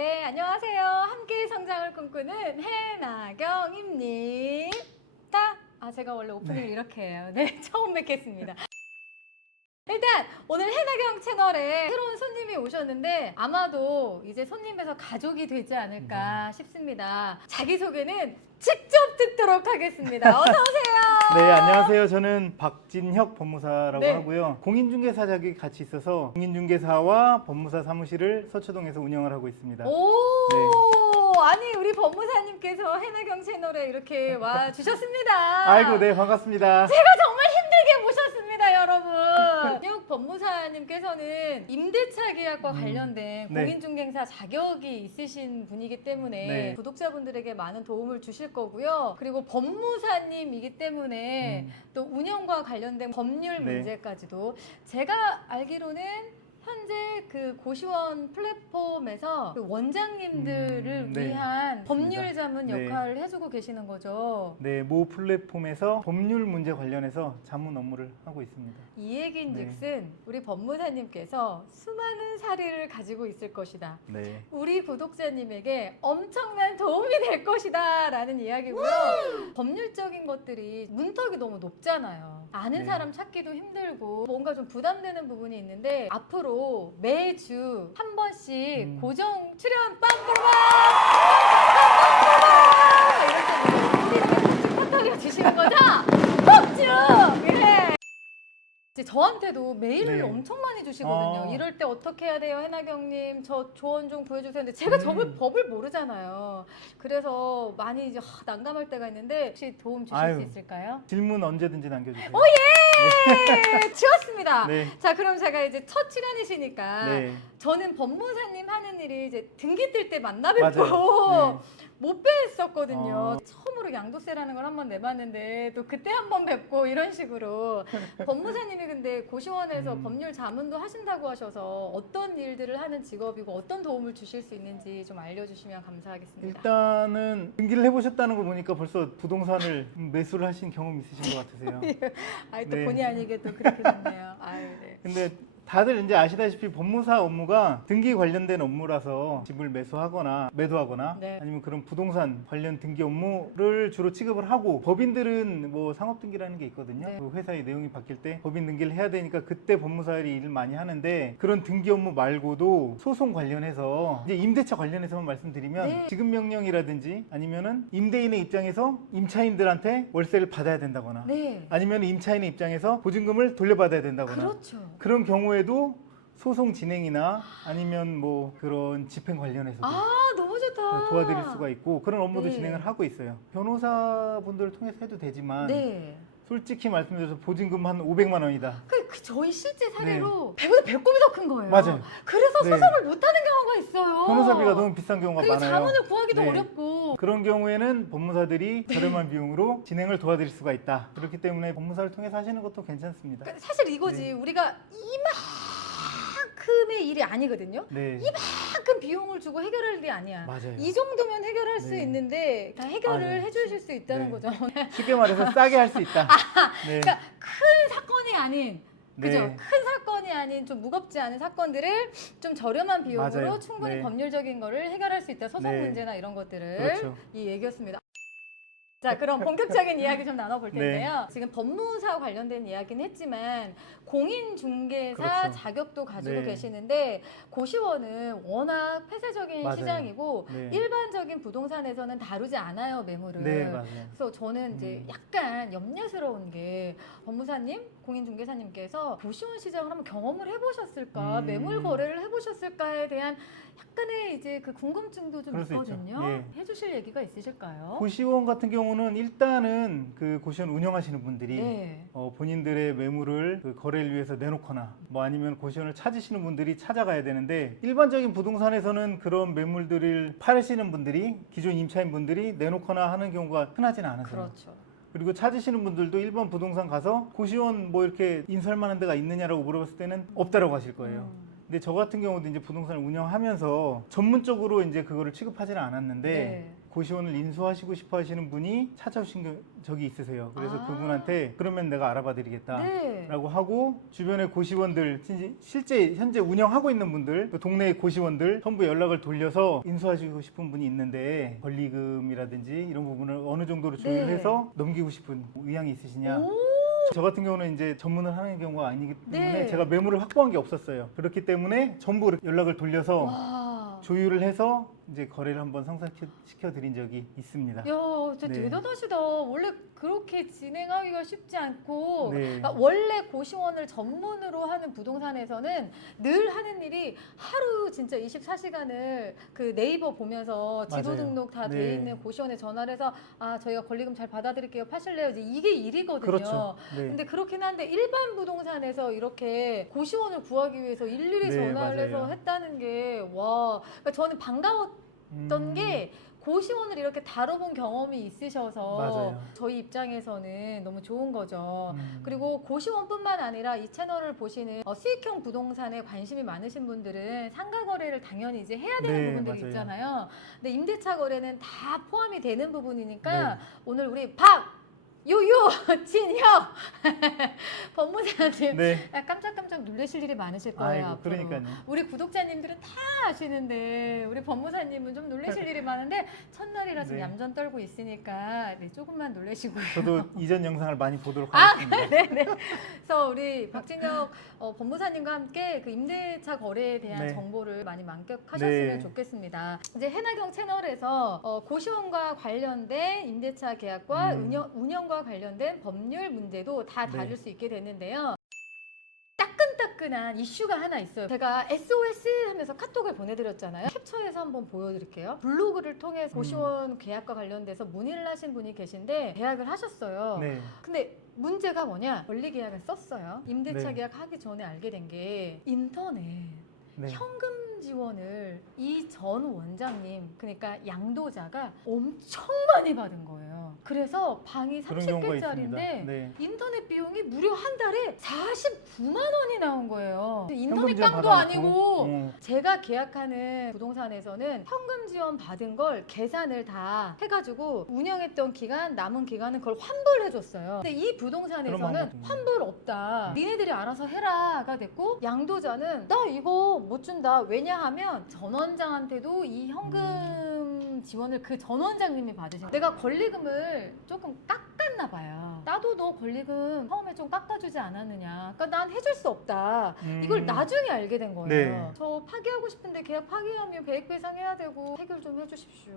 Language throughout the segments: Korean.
네, 안녕하세요. 함께 성장을 꿈꾸는 해나경입니다. 제가 원래 오프닝을 이렇게 해요. 네, 처음 뵙겠습니다. 일단 오늘 해나경 채널에 새로운 손님이 오셨는데 아마도 이제 손님에서 가족이 되지 않을까 싶습니다. 자기소개는 직접 듣도록 하겠습니다. 어서 오세요. 네, 안녕하세요. 저는 박진혁 법무사라고 네. 하고요. 공인중개사 자격이 같이 있어서 공인중개사와 법무사 사무실을 서초동에서 운영을 하고 있습니다. 오, 네. 아니 우리 법무사님께서 해나경 채널에 이렇게 와 주셨습니다. 아이고, 네, 반갑습니다. 제가 정말 힘들게 모셨습니다, 여러분. 육 법무사님께서는 임대차 계약과 관련된 네. 공인중개사 자격이 있으신 분이기 때문에 네. 구독자분들에게 많은 도움을 주실 거고요. 그리고 법무사님이기 때문에 또 운영과 관련된 법률 네. 문제까지도 제가 알기로는 현재 그 고시원 플랫폼에서 그 원장님들을 네. 위한 법률 맞습니다. 자문 네. 역할을 해주고 계시는 거죠. 네, 모 플랫폼에서 법률 문제 관련해서 자문 업무를 하고 있습니다. 이 얘긴 네. 즉슨 우리 법무사님께서 수많은 사례를 가지고 있을 것이다. 네. 우리 구독자님에게 엄청난 도움이 될 것이다 라는 이야기고요. 법률적인 것들이 문턱이 너무 높잖아요. 아는 네. 사람 찾기도 힘들고 뭔가 좀 부담되는 부분이 있는데 앞으로 매주 한 번씩 고정 출연 빰빠라밤 이렇게 부탁을 주시는 거죠? 폭죽! 예. 이제 저한테도 메일을 네. 엄청 많이 주시거든요. 아. 이럴 때 어떻게 해야 돼요, 해나경님? 저 조언 좀 구해주세요. 근데 제가 법을 모르잖아요. 그래서 많이 이제 난감할 때가 있는데 혹시 도움 주실 아유. 수 있을까요? 질문 언제든지 남겨주세요. 네, 지웠습니다. 네. 자, 그럼 제가 이제 첫 출연이시니까 네. 저는 법무사님 하는 일이 이제 등기 뜰 때 만나 뵙고 맞아요. 못 뵀었거든요. 어. 처음으로 양도세라는 걸 한번 내봤는데 또 그때 한번 뵙고 이런 식으로 법무사님이 근데 고시원에서 법률 자문도 하신다고 하셔서 어떤 일들을 하는 직업이고 어떤 도움을 주실 수 있는지 좀 알려주시면 감사하겠습니다. 일단은 등기를 해보셨다는 거 보니까 벌써 부동산을 매수를 하신 경험 있으신 것 같으세요. 아이 또 네. 본의 아니게 또 그렇게 됐네요. 아유, 네. 근데 다들 이제 아시다시피 법무사 업무가 등기 관련된 업무라서 집을 매도하거나 네. 아니면 그런 부동산 관련 등기 업무를 주로 취급을 하고 법인들은 뭐 상업등기라는 게 있거든요. 네. 그 회사의 내용이 바뀔 때 법인 등기를 해야 되니까 그때 법무사들이 일을 많이 하는데 그런 등기 업무 말고도 소송 관련해서 이제 임대차 관련해서만 말씀드리면 네. 지급 명령이라든지 아니면은 임대인의 입장에서 임차인들한테 월세를 받아야 된다거나 네. 아니면 임차인의 입장에서 보증금을 돌려받아야 된다거나 그렇죠. 그런 경우에도 소송 진행이나 아니면 뭐 그런 집행 관련해서도 너무 좋다. 도와드릴 수가 있고 그런 업무도 네. 진행을 하고 있어요. 변호사분들을 통해서 해도 되지만 네. 솔직히 말씀드려서 보증금 한 500만 원이다. 그 저희 실제 사례로 배보다 배꼽이 더 큰 거예요. 맞아요. 그래서 네. 소송을 못하는 경우가 있어요. 변호사비가 너무 비싼 경우가 그리고 많아요. 자문을 구하기도 네. 어렵고. 그런 경우에는 법무사들이 저렴한 비용으로 진행을 도와드릴 수가 있다. 그렇기 때문에 법무사를 통해서 하시는 것도 괜찮습니다. 그러니까 사실 이거지. 네. 우리가 이만큼의 일이 아니거든요. 네, 이만큼 비용을 주고 해결할 일이 아니야. 맞아요. 이 정도면 해결할 수 네. 있는데 다 해결을 맞아요. 해주실 수 있다는 네. 거죠. 쉽게 말해서 싸게 할 수 있다. 네. 그러니까 큰 사건이 아닌 그죠? 네. 큰 사건이 아닌 좀 무겁지 않은 사건들을 좀 저렴한 비용으로 맞아요. 충분히 네. 법률적인 거를 해결할 수 있다. 소송 네. 문제나 이런 것들을 그렇죠. 이 얘기였습니다. 자, 그럼 본격적인 이야기 좀 나눠볼 네. 텐데요. 지금 법무사 관련된 이야기는 했지만 공인중개사 그렇죠. 자격도 가지고 네. 계시는데 고시원은 워낙 폐쇄적인 맞아요. 시장이고 네. 일반적인 부동산에서는 다루지 않아요, 매물을. 네, 맞아요. 그래서 저는 이제 약간 염려스러운 게 법무사님, 공인중개사님께서 고시원 시장을 한번 경험을 해보셨을까, 매물 거래를 해보셨을까에 대한 약간의 이제 그 궁금증도 좀 그럴 수 있죠. 있거든요. 예. 해주실 얘기가 있으실까요? 고시원 같은 경우는 일단은 그 고시원 운영하시는 분들이 네. 본인들의 매물을 그 거래를 위해서 내놓거나 뭐 아니면 고시원을 찾으시는 분들이 찾아가야 되는데 일반적인 부동산에서는 그런 매물들을 파시는 분들이 기존 임차인 분들이 내놓거나 하는 경우가 흔하지는 않으세요. 그렇죠. 그리고 찾으시는 분들도 일반 부동산 가서 고시원 뭐 이렇게 인수할 만한 데가 있느냐라고 물어봤을 때는 없다라고 하실 거예요. 근데 저 같은 경우도 이제 부동산을 운영하면서 전문적으로 이제 그거를 취급하지는 않았는데 네. 고시원을 인수하시고 싶어 하시는 분이 찾아오신 적이 있으세요. 그래서 아. 그분한테 그러면 내가 알아봐 드리겠다. 네. 라고 하고 주변의 고시원들 실제 현재 운영하고 있는 분들 그 동네 고시원들 전부 연락을 돌려서 인수하시고 싶은 분이 있는데 권리금이라든지 이런 부분을 어느 정도로 조율해서 넘기고 싶은 의향이 있으시냐. 오. 저 같은 경우는 이제 전문을 하는 경우가 아니기 때문에 네. 제가 매물을 확보한 게 없었어요. 그렇기 때문에 전부 연락을 돌려서 와. 조율을 해서 이제 거래를 한번 성사시켜 드린 적이 있습니다. 야, 진짜 네. 대단하시다. 원래 그렇게 진행하기가 쉽지 않고 네. 그러니까 원래 고시원을 전문으로 하는 부동산에서는 늘 하는 일이 하루 진짜 24시간을 그 네이버 보면서 지도 맞아요. 등록 다 돼 네. 있는 고시원에 전화를 해서 아 저희가 권리금 잘 받아드릴게요 파실래요 이제 이게 일이거든요. 그렇죠. 네. 근데 그렇긴 한데 일반 부동산에서 이렇게 고시원을 구하기 위해서 일일이 네, 전화를 해서 맞아요. 했다는 게 와, 그러니까 저는 반가웠던 게 고시원을 이렇게 다뤄본 경험이 있으셔서 맞아요. 저희 입장에서는 너무 좋은 거죠. 음. 그리고 고시원뿐만 아니라 이 채널을 보시는 수익형 부동산에 관심이 많으신 분들은 상가 거래를 당연히 이제 해야 되는 네, 부분들이 맞아요. 있잖아요. 근데 임대차 거래는 다 포함이 되는 부분이니까 네. 오늘 우리 요요 진형 법무사님 네. 깜짝깜짝 놀라실 일이 많으실 거예요. 아이고, 앞으로. 그러니까요. 우리 구독자님들은 다 아시는데 우리 법무사님은 좀 놀라실 일이 많은데 첫날이라 좀 네. 얌전 떨고 있으니까 네, 조금만 놀라시고요. 저도 이전 영상을 많이 보도록 아, 하겠습니다. 네네. 그래서 우리 박진혁 법무사님과 함께 그 임대차 거래에 대한 네. 정보를 많이 만끽하셨으면 네. 좋겠습니다. 이제 해나경 채널에서 고시원과 관련된 임대차 계약과 운영과 관련된 법률 문제도 다 네. 다룰 수 있게 됐는데요. 따끈따끈한 이슈가 하나 있어요. 제가 SOS 하면서 카톡을 보내드렸잖아요. 캡처해서 한번 보여드릴게요. 블로그를 통해 고시원 계약과 관련돼서 문의를 하신 분이 계신데 계약을 하셨어요. 네. 근데 문제가 뭐냐? 권리 계약을 썼어요. 임대차 네. 계약하기 전에 알게 된 게 인터넷 네. 현금 지원을 이 전 원장님 그러니까 양도자가 엄청 많이 받은 거예요. 그래서 방이 그런 경우가 30개짜리인데 있습니다. 네. 인터넷 비용이 무려 한 달에 49만 원이 나온 거예요. 인터넷 현금 지원 깡도 받아놓고, 아니고 제가 계약하는 부동산에서는 현금 지원 받은 걸 계산을 다 해가지고 운영했던 기간 남은 기간은 그걸 환불해줬어요. 근데 이 그런 부동산에서는 방법도 있네요. 환불 없다. 니네들이 알아서 해라가 됐고 양도자는 나 이거 못 준다. 왜냐하면 전 원장한테도 이 현금 지원을 그 전 원장님이 받으신 거예요. 내가 권리금을 조금 깎았나 봐요. 나도 너 권리금 처음에 좀 깎아주지 않았느냐. 그러니까 난 해줄 수 없다. 이걸 나중에 알게 된 거예요. 네. 저 파기하고 싶은데 계약 파기하면 배액 배상해야 되고 해결 좀 해주십시오.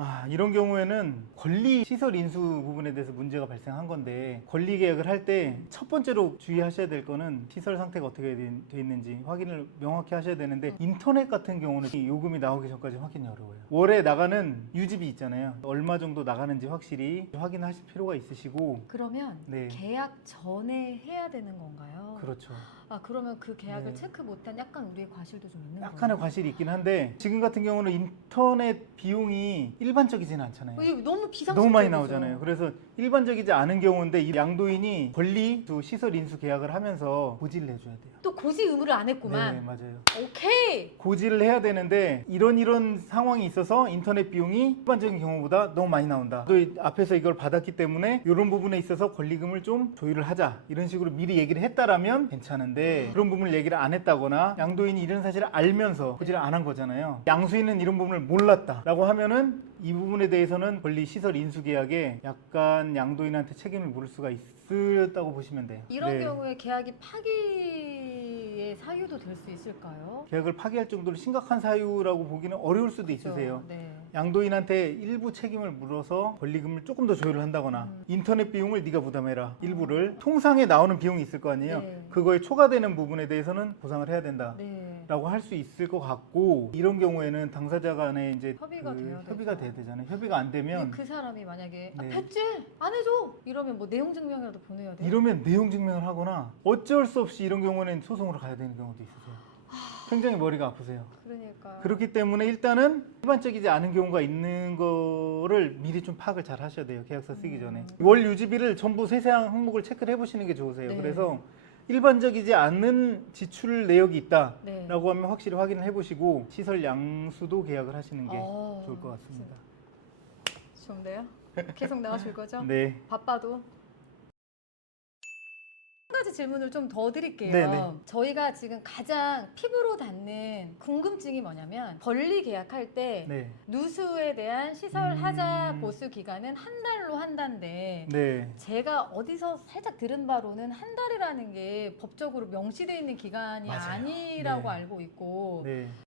아, 이런 경우에는 권리 시설 인수 부분에 대해서 문제가 발생한 건데 권리 계약을 할 때 첫 번째로 주의하셔야 될 거는 시설 상태가 어떻게 돼 있는지 확인을 명확히 하셔야 되는데 인터넷 같은 경우는 이 요금이 나오기 전까지 확인이 어려워요. 월에 나가는 유지비 있잖아요. 얼마 정도 나가는지 확실히 확인하실 필요가 있으시고 그러면 네. 계약 전에 해야 되는 건가요? 그렇죠. 아 그러면 그 계약을 네. 체크 못한 약간 우리의 과실도 좀 있는 거예요? 약간의 과실이 있긴 한데 지금 같은 경우는 인터넷 비용이 일반적이지는 않잖아요. 이거 너무 비상식적이죠. 너무 많이 나오잖아요. 그래서 일반적이지 않은 경우인데 이 양도인이 권리 시설 인수 계약을 하면서 고지를 해줘야 돼요. 또 고지 의무를 안 네, 했구만. 맞아요. 오케이. 고지를 해야 되는데 이런 상황이 있어서 인터넷 비용이 일반적인 경우보다 너무 많이 나온다. 또 앞에서 이걸 받았기 때문에 이런 부분에 있어서 권리금을 좀 조율을 하자. 이런 식으로 미리 얘기를 했다라면 괜찮은데 그런 부분을 얘기를 안 했다거나 양도인이 이런 사실을 알면서 고지를 안 한 거잖아요. 양수인은 이런 부분을 몰랐다라고 하면은 이 부분에 대해서는 권리 시설 인수 계약에 약간 양도인한테 책임을 물을 수가 있었다고 보시면 돼요. 이런 네. 경우에 계약이 파기의 사유도 될 수 있을까요? 계약을 파기할 정도로 심각한 사유라고 보기는 어려울 수도 있으세요. 네. 양도인한테 일부 책임을 물어서 권리금을 조금 더 조율을 한다거나 인터넷 비용을 네가 부담해라 일부를 통상에 나오는 비용이 있을 거 아니에요. 네. 그거에 초과되는 부분에 대해서는 보상을 해야 된다. 네. 라고 할 수 있을 것 같고 이런 경우에는 당사자 간에 이제 협의가 돼야 협의가 되죠. 돼야 되잖아요. 협의가 안 되면 그 사람이 만약에 네. 했지? 안 해줘! 이러면 뭐 내용 증명이라도 보내야 돼요? 이러면 내용 증명을 하거나 어쩔 수 없이 이런 경우는 소송으로 가야 되는 경우도 있으세요. 굉장히 머리가 아프세요. 그러니까 그렇기 때문에 일단은 일반적이지 않은 경우가 있는 거를 미리 좀 파악을 잘 하셔야 돼요. 계약서 쓰기 전에. 월 유지비를 전부 세세한 항목을 체크를 해보시는 게 좋으세요. 네. 그래서 일반적이지 않은 지출 내역이 있다라고 네. 하면 확실히 확인을 해보시고 시설 양수도 계약을 하시는 게 어, 좋을 것 같습니다. 좋은데요? 계속 나와줄 거죠? 네. 바빠도. 한 가지 질문을 좀 더 드릴게요. 네네. 저희가 지금 가장 피부로 닿는 궁금증이 뭐냐면 권리 계약할 때 네. 누수에 대한 시설 하자 보수 기간은 한 달로 한다는데 네. 제가 어디서 살짝 들은 바로는 한 달이라는 게 법적으로 명시되어 있는 기간이 맞아요. 아니라고 네. 알고 있고 네.